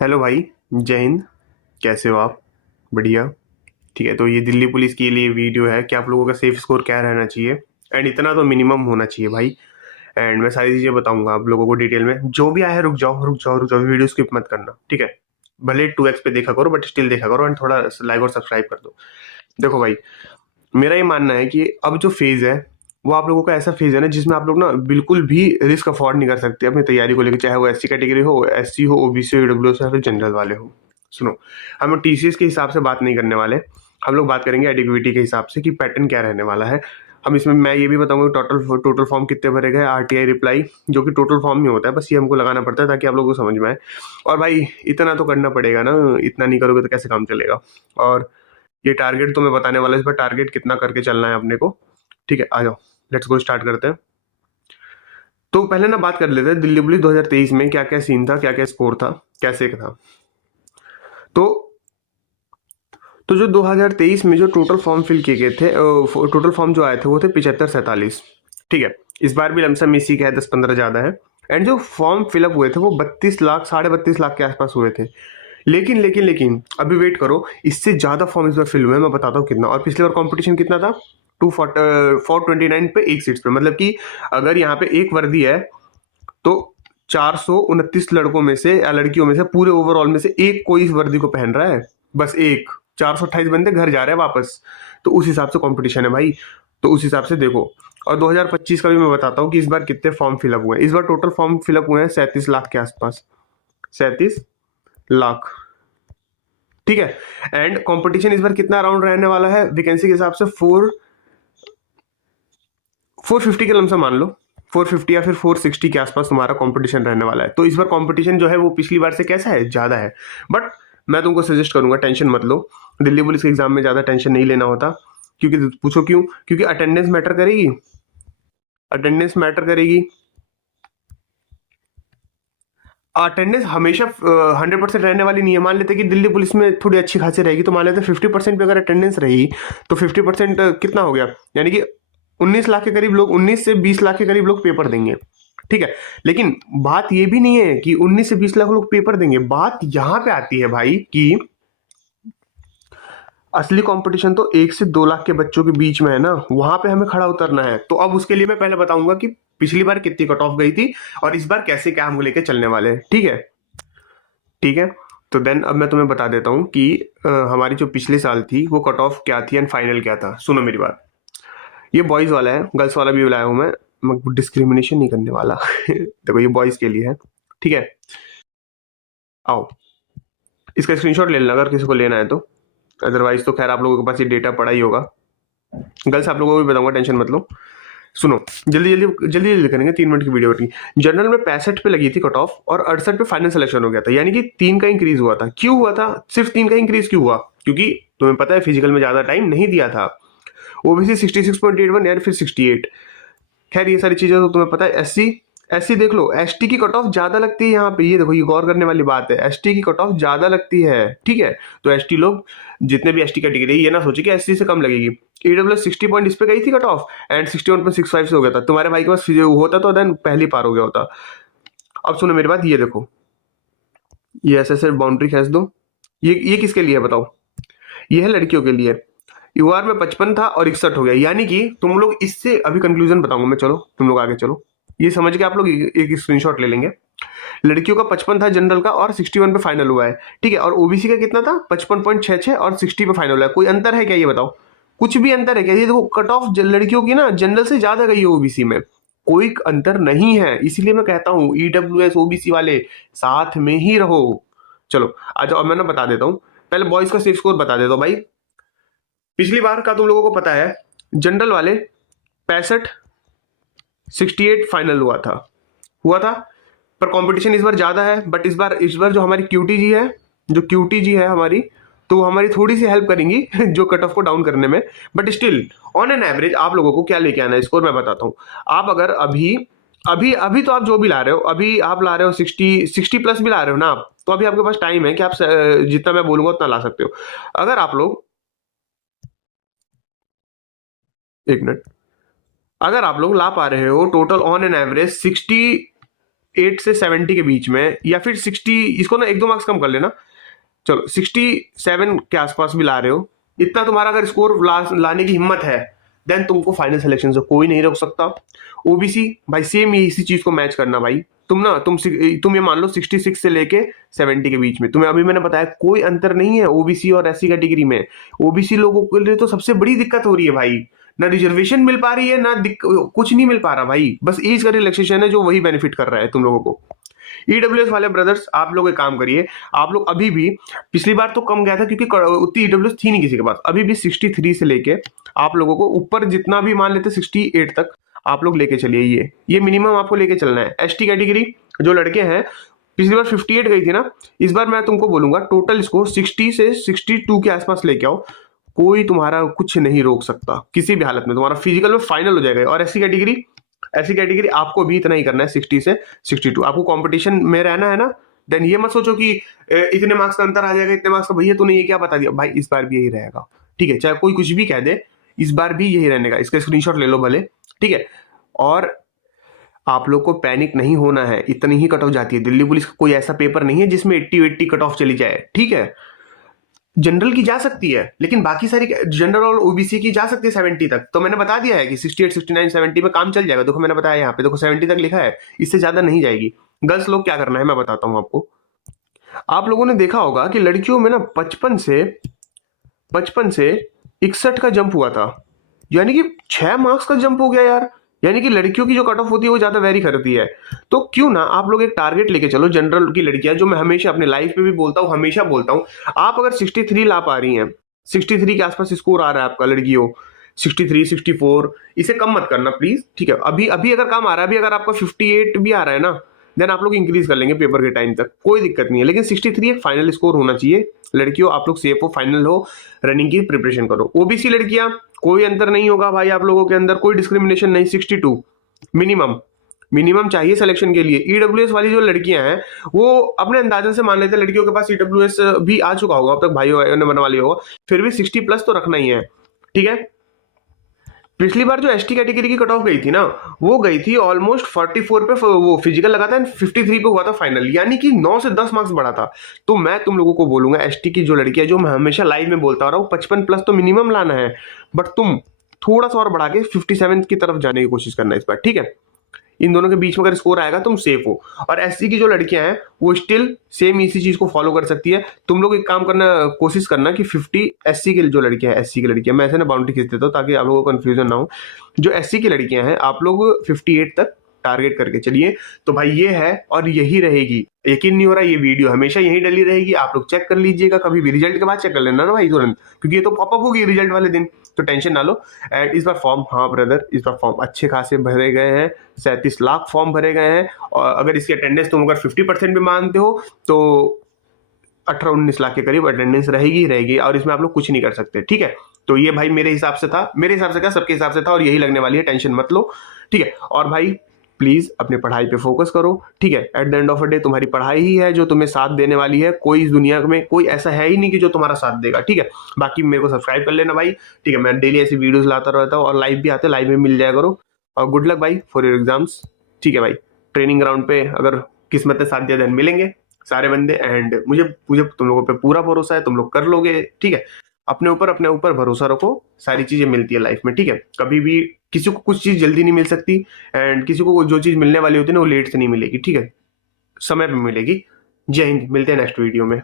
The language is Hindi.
हेलो भाई। जय हिंद। कैसे हो आप? बढ़िया। ठीक है, तो ये दिल्ली पुलिस के लिए वीडियो है कि आप लोगों का सेफ स्कोर क्या रहना चाहिए। एंड इतना तो मिनिमम होना चाहिए भाई। एंड मैं सारी चीज़ें बताऊंगा आप लोगों को डिटेल में। जो भी आया रुक जाओ रुक जाओ रुक जाओ, वीडियो स्किप मत करना, ठीक है? भले 2x पे देखा करो बट स्टिल देखा करो, एंड थोड़ा लाइक और सब्सक्राइब कर दो। देखो भाई, मेरा ये मानना है कि अब जो फेज है वो आप लोगों का ऐसा फेज है ना जिसमें आप लोग ना बिल्कुल भी रिस्क अफोर्ड नहीं कर सकते अपनी तैयारी को लेकर, चाहे वो एससी कैटेगरी हो, एससी हो, ओबीसी हो, ईडब्ल्यूएस हो या फिर जनरल वाले हो। सुनो, हम लोग टीसीएस के हिसाब से बात नहीं करने वाले। हम लोग बात करेंगे एडिक्विटी के हिसाब से कि पैटर्न क्या रहने वाला है। हम इसमें मैं ये भी बताऊंगा टोटल टोटल फॉर्म कितने भरे गए, आरटीआई रिप्लाई, जो कि टोटल फॉर्म में होता है, बस ये हमको लगाना पड़ता है ताकि आप लोगों को समझ में आए। और भाई इतना तो करना पड़ेगा ना, इतना नहीं करोगे तो कैसे काम चलेगा। और ये टारगेट तो मैं बताने वाला हूं, इस पर टारगेट कितना करके चलना है अपने को। ठीक है, आ जाओ, लेट्स गो, स्टार्ट करते हैं। तो पहले ना बात कर लेते हैं दिल्ली पुलिस 2023 में क्या क्या सीन था, क्या क्या स्कोर था, कैसे था। तो तो जो 2023 में जो टोटल फॉर्म फिल किए गए थे, टोटल फॉर्म जो आए थे वो थे 75-47। ठीक है, इस बार भी लमसम इसी का है, 10-15 ज्यादा है। एंड जो फॉर्म फिलअप हुए थे वो 32 लाख, 32.5 लाख के आसपास हुए थे। लेकिन अभी वेट करो, इससे ज्यादा फॉर्म इस बार फिल हुए हैं, मैं बताता हूँ कितना। और पिछली बार कंपटीशन कितना था? 429 पे एक सीट्स पे, मतलब कि अगर यहाँ पे एक वर्दी है तो 429 लड़कों में से या लड़कियों में से पूरे ओवरऑल में से एक कोई इस वर्दी को पहन रहा है, बस एक। 428 बंदे घर जा रहे हैं वापस। तो उस हिसाब से कंपटीशन है भाई। तो उस हिसाब से देखो। और 2025 का भी मैं बताता हूँ कि इस बार कितने फॉर्म फिलअप हुए हैं। इस बार टोटल फॉर्म फिलअप हुए हैं 37 लाख के आसपास। 37 लाख। ठीक है। एंड कंपटीशन इस बार कितना राउंड रहने वाला है वैकेंसी के हिसाब से? 450 के लमसम मान लो। 450 या फिर 460 के आसपास तुम्हारा कंपटीशन रहने वाला है। तो इस बार कंपटीशन जो है वो पिछली बार से कैसा है? ज्यादा है। बट मैं तुमको सजेस्ट करूंगा टेंशन मत लो। दिल्ली पुलिस के एग्जाम में ज्यादा टेंशन नहीं लेना होता। क्योंकि पूछो क्यों? क्योंकि अटेंडेंस मैटर करेगी। अटेंडेंस मैटर करेगी। अटेंडेंस हमेशा 100% रहने वाली नहीं है। मान लेते कि दिल्ली पुलिस में थोड़ी अच्छी खासी रहेगी, तो मान लेते 50% पे अगर अटेंडेंस रही तो 50% कितना हो गया? यानी कि 19 लाख के करीब लोग, 19 से 20 लाख के करीब लोग पेपर देंगे। ठीक है। लेकिन बात ये भी नहीं है कि 19 से 20 लाख लोग पेपर देंगे। बात यहां पे आती है भाई कि असली कंपटीशन तो 1 से 2 लाख के बच्चों के बीच में है ना, वहां पे हमें खड़ा उतरना है। तो अब उसके लिए मैं पहले बताऊंगा कि पिछली बार कितनी कट ऑफ गई थी और इस बार कैसे क्या हम लेके चलने वाले हैं। ठीक है। ठीक है। तो देन अब मैं तुम्हें बता देता हूँ कि हमारी जो पिछले साल थी वो कट ऑफ क्या थी एंड फाइनल क्या था। सुनो मेरी बात। ये बॉयज वाला है, गर्ल्स वाला भी बुलाया हूँ मैं डिस्क्रिमिनेशन नहीं करने वाला। देखो, ये बॉयज के लिए है। ठीक है। आओ, इसका स्क्रीनशॉट ले लेना अगर किसी को लेना है तो। अदरवाइज तो खैर आप लोगों के पास ये डेटा पड़ा ही होगा। गर्ल्स आप लोगों को भी बताऊंगा, टेंशन मत लो। सुनो, जल्दी जल्दी जल्दी जल्दी करेंगे, 3 मिनट की वीडियो बनेगी। जनरल में 65 पे लगी थी कट ऑफ और 68 पे फाइनल सिलेक्शन हो गया था, यानी कि 3 का इंक्रीज हुआ था। क्यों हुआ था सिर्फ 3 का इंक्रीज? क्यों हुआ? क्योंकि तुम्हें पता है फिजिकल में ज्यादा टाइम नहीं दिया था। ओबीसी 66.81 या फिर 68। खैर ये सारी चीजें तो तुम्हें पता है। एससी, एससी देख लो, एसटी की कट ऑफ ज्यादा लगती है यहाँ पे। ये देखो, ये गौर करने वाली बात है, एसटी की कट ऑफ ज्यादा लगती है। ठीक है। तो एसटी लोग, जितने भी एसटी कैटेगरी, ये ना सोचे कि एससी से कम लगेगी। ईडब्ल्यूएस 60 पॉइंट इस पे गई थी कट ऑफ एंड 61.65 से हो गया था। तुम्हारे भाई के पास होता तो देन पहली पार हो गया होता। अब सुनो मेरी बात, ये देखो, ये ऐसे ऐसे बाउंड्री खींच दो। ये किसके लिए है बताओ? ये है लड़कियों के लिए। यूआर में 55 था और 61 हो गया, यानी कि तुम लोग इससे अभी कंक्लूजन बताऊंगा मैं, चलो तुम लोग आगे चलो। ये समझ के आप लोग एक स्क्रीनशॉट ले लेंगे। लड़कियों का 55 था जनरल का और 61 पे फाइनल हुआ है। ठीक है। और ओबीसी का कितना था? 55.66 और 60 पे फाइनल हुआ है। कोई अंतर है क्या ये बताओ? कुछ भी अंतर है क्या? ये देखो, कट ऑफ लड़कियों की ना जनरल से ज्यादा गई है ओबीसी में। कोई अंतर नहीं है। इसीलिए मैं कहता हूँ ईडब्ल्यूएस ओबीसी वाले साथ में ही रहो। चलो आ जाओ, अब मैं ना बता देता हूँ। पहले बॉयज का सेफ स्कोर बता देता हूँ भाई। पिछली बार का तुम लोगों को पता है, जनरल वाले 65, 68 फाइनल हुआ था। पर कंपटीशन इस बार ज्यादा है। बट इस बार जो हमारी क्यूटी जी है, जो क्यूटी जी है हमारी, तो वो हमारी थोड़ी सी हेल्प करेंगी जो कट ऑफ को डाउन करने में। But still on an average आप लोगों को क्या लेके आना है स्कोर मैं बताता हूँ। आप अगर अभी अभी अभी तो आप जो भी ला रहे हो, अभी आप ला रहे हो 60 प्लस भी ला रहे हो ना आप, तो अभी आपके पास टाइम है कि आप जितना मैं बोलूंगा उतना ला सकते हो। अगर आप लोग, एक मिनट, अगर आप लोग ला पा रहे हो टोटल ऑन एन एवरेज 60 68 से 70 के बीच में, या फिर 60, इसको ना 1-2 मार्क्स कम कर लेना, चलो 67 के आसपास भी ला रहे हो, इतना तुम्हारा अगर स्कोर लाने की हिम्मत है, देन तुमको फाइनल सिलेक्शन से कोई नहीं रोक सकता। ओबीसी भाई सेम इसी चीज को मैच करना भाई, तुम ये मान लो 66 से लेके 70 के बीच में, तुम्हें अभी मैंने बताया कोई अंतर नहीं है ओबीसी और एससी कैटेगरी में। ओबीसी लोगों के लिए तो सबसे बड़ी दिक्कत हो रही है भाई, ना रिजर्वेशन मिल पा रही है, ना कुछ नहीं मिल पा रहा भाई, बस एज का रिलैक्सेशन है जो वही बेनिफिट कर रहा है तुम लोगों को। ईडब्ल्यूएस वाले ब्रदर्स, आप लोग एक काम करिए, आप लोग अभी भी, पिछली बार तो कम गया था क्योंकि उतनी ईडब्ल्यूएस थी नहीं किसी के पास, अभी भी 63 से लेके आप लोगों को ऊपर जितना भी मान लेते 68 तक आप लोग लेके चलिए, ये मिनिमम आपको लेके चलना है। एसटी कैटेगरी जो लड़के हैं, पिछली बार 58 गई थी ना, इस बार मैं तुमको बोलूंगा टोटल इसको 60 से 62 के आसपास लेके आओ, कोई तुम्हारा कुछ नहीं रोक सकता किसी भी हालत में, तुम्हारा फिजिकल में फाइनल हो जाएगा। और ऐसी कैटेगरी आपको भी इतना ही करना है, 60 से 62, आपको कंपटीशन में रहना है ना, देन ये मत सोचो कि इतने मार्क्स का अंतर आ जाएगा, इतने मार्क्स का, भैया तूने ये क्या बता दिया भाई, इस बार भी यही रहेगा, ठीक है, चाहे कोई कुछ भी कह दे, इस बार भी यही रहने का, इसका स्क्रीनशॉट ले लो भले, ठीक है। और आप लोग को पैनिक नहीं होना है, इतनी ही कट ऑफ जाती है, दिल्ली पुलिस का कोई ऐसा पेपर नहीं है जिसमें 80 कट ऑफ चली जाए, ठीक है। जनरल की जा सकती है, लेकिन बाकी सारी जनरल और ओबीसी की जा सकती है 70 तक, तो मैंने बता दिया है कि 68, 69, 70 में काम चल जाएगा, देखो मैंने बताया यहाँ पे, देखो 70 तक लिखा है, इससे ज्यादा नहीं जाएगी। गर्ल्स लोग क्या करना है मैं बताता हूँ आपको। आप लोगों ने देखा होगा कि लड़कियों में ना 55 से 61 का जंप हुआ था, यानी कि 6 मार्क्स का जंप हो गया यार, यानी कि लड़कियों की जो कट ऑफ होती है वो ज्यादा वेरी करती है। तो क्यों ना आप लोग एक टारगेट लेके चलो, जनरल की लड़कियां, जो मैं हमेशा अपने लाइफ में भी बोलता हूँ, हमेशा बोलता हूँ, आप अगर 63 ला पा रही हैं, 63 के आसपास स्कोर आ रहा है आपका लड़कियों, 63, 64, इसे कम मत करना प्लीज, ठीक है। अभी अभी अगर काम आ रहा है, अभी अगर आपका 58 भी आ रहा है ना, देन आप लोग इंक्रीज कर लेंगे पेपर के टाइम तक, कोई दिक्कत नहीं है, लेकिन 63 एक फाइनल स्कोर होना चाहिए। लड़कियों आप लोग सेफ हो, फाइनल हो, रनिंग की प्रिपरेशन करो। ओबीसी लड़कियां, कोई अंतर नहीं होगा भाई, आप लोगों के अंदर कोई डिस्क्रिमिनेशन नहीं, 62 मिनिमम चाहिए सिलेक्शन के लिए। ईडब्ल्यूएस वाली जो लड़कियां हैं वो अपने अंदाजन से मान लेते हैं, लड़कियों के पास ईडब्ल्यूएस भी आ चुका होगा अब तक, भाइयों ने बनवा लिया होगा, फिर भी 60 प्लस तो रखना ही है, ठीक है। पिछली बार जो एसटी कैटेगरी की कट ऑफ गई थी ना, वो गई थी ऑलमोस्ट 44 पे, वो फिजिकल लगा था, 53 पे हुआ था फाइनल, यानी कि 9 से 10 मार्क्स बढ़ा था। तो मैं तुम लोगों को बोलूंगा, एसटी की जो लड़की है, जो मैं हमेशा लाइव में बोलता रहा हूँ, 55 प्लस तो मिनिमम लाना है, बट तुम थोड़ा सा और बढ़ा के 57 की तरफ जाने की कोशिश करना इस बार, ठीक है। इन दोनों के बीच में अगर स्कोर आएगा तुम सेफ हो। और एससी की जो लड़कियां हैं वो स्टिल सेम इसी चीज को फॉलो कर सकती है। तुम लोग एक काम करना, कोशिश करना कि 50 एससी की जो लड़कियां हैं, एससी की लड़कियां, मैं ऐसे ना बाउंड्री खींच देता हूँ ताकि आप लोगों को कंफ्यूजन ना हो। जो एससी की लड़कियां हैं आप लोग 58 तक टारगेट करके चलिए। तो भाई ये है और यही रहेगी, यकीन नहीं हो रहा, ये वीडियो हमेशा यही डली रहेगी, आप लोग चेक कर लीजिएगा, कभी भी रिजल्ट के बाद चेक कर लेना ना भाई तुरंत, क्योंकि ये तो पॉपअप होगी रिजल्ट वाले दिन, तो टेंशन ना लो। एंड इस बार फॉर्म, हाँ ब्रदर, इस बार फॉर्म अच्छे खासे भरे गए हैं, 37 लाख फॉर्म भरे गए हैं। और अगर इसकी अटेंडेंस तुम अगर 50% भी मानते हो तो 18-19 लाख के करीब अटेंडेंस रहेगी, और इसमें आप लोग कुछ नहीं कर सकते, ठीक है। तो ये भाई मेरे हिसाब से था, मेरे हिसाब से क्या, सबके हिसाब से था, और यही लगने वाली है, टेंशन मत लो, ठीक है। और भाई प्लीज अपने पढ़ाई पे फोकस करो, ठीक है। At the end of the day तुम्हारी पढ़ाई ही है जो तुम्हें साथ देने वाली है, कोई इस दुनिया में कोई ऐसा है ही नहीं कि जो तुम्हारा साथ देगा, ठीक है। बाकी मेरे को सब्सक्राइब कर लेना भाई, ठीक है, मैं डेली ऐसी वीडियोस लाता रहता हूँ, और लाइव भी आते हैं, लाइव में मिल जाया करो। और गुड लक भाई फॉर योर एग्जाम्स, ठीक है भाई। ट्रेनिंग ग्राउंड पे अगर किस्मत ने साथ दिया देन मिलेंगे सारे बंदे, एंड मुझे तुम लोगों पे पूरा भरोसा है, तुम लोग कर लोगे, ठीक है। अपने ऊपर भरोसा रखो, सारी चीजें मिलती है लाइफ में, ठीक है। कभी भी किसी को कुछ चीज जल्दी नहीं मिल सकती, एंड किसी को जो चीज मिलने वाली होती है ना वो लेट से नहीं मिलेगी, ठीक है, समय पे मिलेगी। जय हिंद, मिलते हैं नेक्स्ट वीडियो में।